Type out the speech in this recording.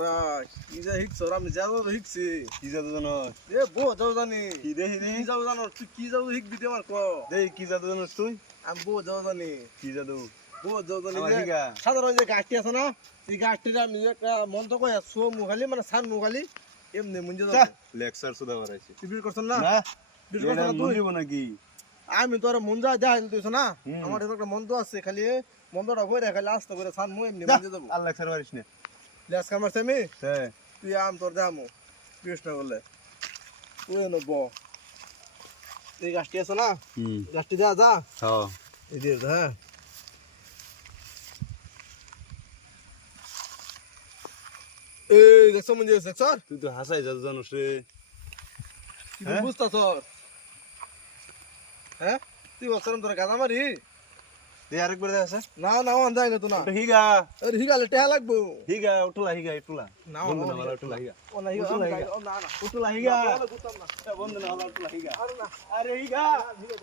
ওরা কি যা হিকছ আমি যাও হিকছি কি জাদু জানো এ বো যাও জানি কি দেখি কি যাও জানো তুই কি যাও হিকবি দে আমার ক দেই কি জাদু জানো তুই আমি বো যাও জানি কি জাদু বো যাও জানি আমার যে হিগা সাধারণ যে গাছটি আছে না এই গাছটির আমি একটা মন্ত্র কই সো মুখালি মানে সান মুখালি এমনি মুঞ্জে যাও লেকচার সুদা করাইছে তুই বিল করছ না না বিল করছ না তুই মুজিব নাকি আমি তোর মুঞ্জা দেখাইল তুইছ না আমার একটা মন্ত্র আছে খালি মন্ত্রটা কইরা খালি আস্তে করে সান মু এমনি মুঞ্জে যাবো আর লেকচার পারিস না লেস কামারছে আমি হ্যাঁ তুই আম তোর দামো কৃষ্ণ বলে তুই নেব এই গাছটি আছে না গাছটি দেওয়া যা হ্যাঁ এই দিয়ে হ্যাঁ এই দেখছো মন দিয়েছে স্যার তুই তো হাসাই জাদু জানোস রে তুই বুঝতা স্যার হ্যাঁ তুই বছর তোর গাদা মারি দে আরেকবার দে আছে না না ওন যায় না তো না হিগা আরে হিগালে টেহা লাগবো হিগা উঠলা হিগা উঠলা না বন্ধু না ভালো উঠলা হিগা ও না হিগা না না উঠলা হিগা বুঝতাম না বন্ধু না ভালো উঠলা হিগা আরে না আরে হিগা হিগা